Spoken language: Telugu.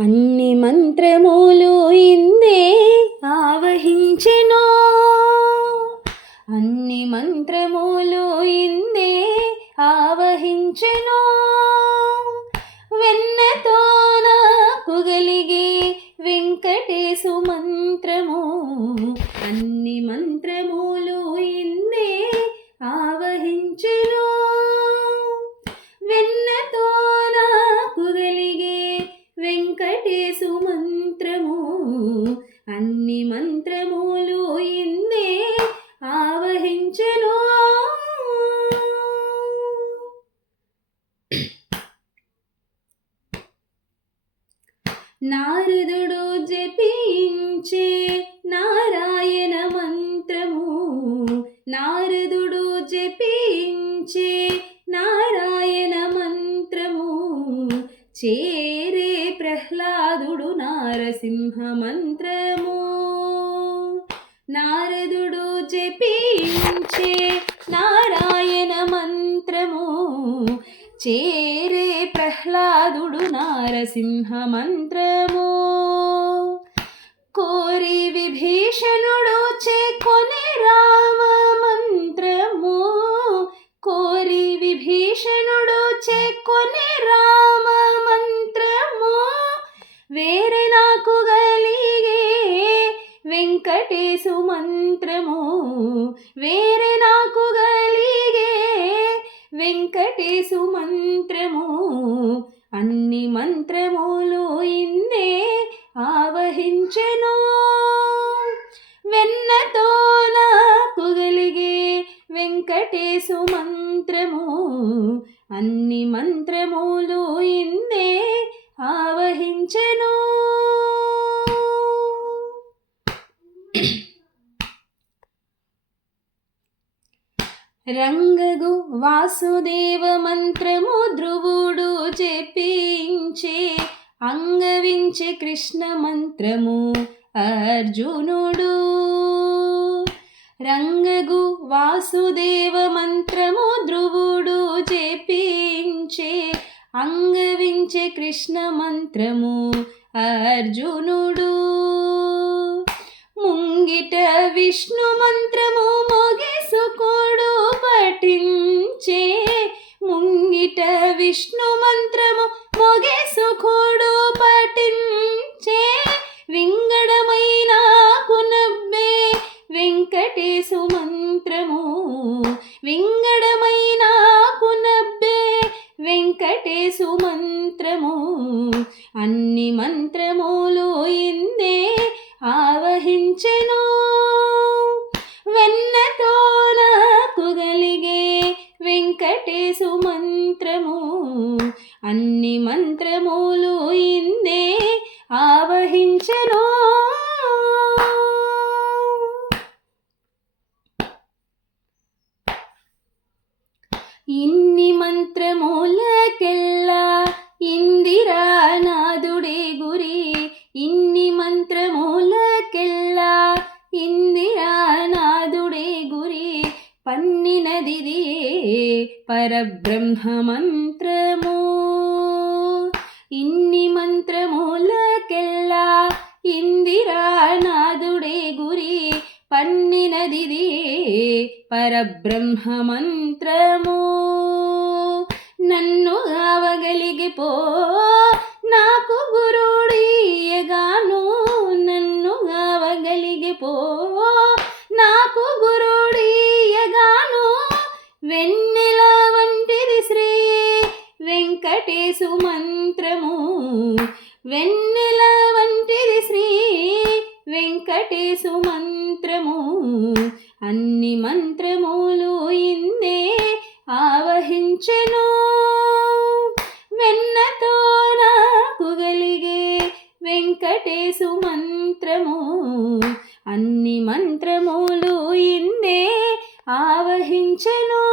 అన్ని మంత్రములు ఇందే ఆవహించెనో, అన్ని మంత్రములు ఇందే ఆవహించెనో. వెన్నతో నాకు గలిగే వెంకటేశు మంత్రము, అన్ని మంత్రములు ఇందే ఆవహించెనో. వెన్నతో నాకు గలిగే వెంకటేశు మంత్రము, అన్ని మంత్రములు ఇందే ఆవహించెనో. నారదుడు జపించే నారాయణ మంత్రము, నారదుడు జపించే నారాయణ మంత్రము. చేరే ప్రహ్లాదుడు నారసింహ మంత్రము, నారదుడు జపించే నారాయణ మంత్రము. చేరే ప్రహ్లాదుడు నారసింహ మంత్రము. కోరి విభీషణుడు చేకొనే రామ మంత్రము, కోరి విభీషణుడు చేకొనే రామ మంత్రము. వేరే నాకు గలిగే వెంకటేశు మంత్రము, వేరే నాకు గలిగే వెంకటేశు మంత్రము. అన్ని మంత్రములు ఇందే ఆవహించెనో. వెన్నతో నాకు గలిగే వెంకటేశు మంత్రము, అన్ని మంత్రములు ఇందే ఆవహించెనో. రంగగు వాసుదేవ మంత్రము ధ్రువుడు జపించే, అంగవించే కృష్ణ మంత్రము అర్జునుడు. రంగగు వాసుదేవ మంత్రము ధ్రువుడు జపించే, అంగవించే కృష్ణ మంత్రము అర్జునుడు. ముంగిట విష్ణు మంత్రము మొగెసుకుడు పఠించే, ముంగిట విష్ణు మంత్రము మొగెసుకుడు పఠించే. వింగడమైన కునబ్బే వెంకటేశు మంత్రము, వింగడమైన కునబ్బే వెంకటేశు మంత్రము. అన్ని మంత్రములు ఇందే ఆవహించెనో. వెన్నతో నాకు గలిగే వెంకటేశు మంత్రము, అన్ని మంత్రములు ఇందే ఆవహించెనో. ఇన్ని మంత్రములకెల్లా ఇందిరానాథుడే గురి, ఇన్ని మంత్రములకెల్లా ఇందిరానాథుడే గురి. పన్నినదిదే పరబ్రహ్మ మంత్రము, ఇన్ని మంత్రములకెల్లా ఇందిరానాథుడే గురి. పన్నినదిదే పరబ్రహ్మ మంత్రము. నన్ను గావగలిగే పో నాకు గురుడియగాను, నన్ను గావగలిగే పో నాకు గురుడియగాను. వెన్నెల వంటిది శ్రీ వెంకటేశు మంత్రము, వెన్నెల వంటిది శ్రీ వెంకటేశు మంత్రము. అన్ని మంత్రములు ఇందే ఆవహించెనో. వెన్నతో నాకు గలిగే వెంకటేశు మంత్రము, అన్ని మంత్రములు ఇందే ఆవహించెనో.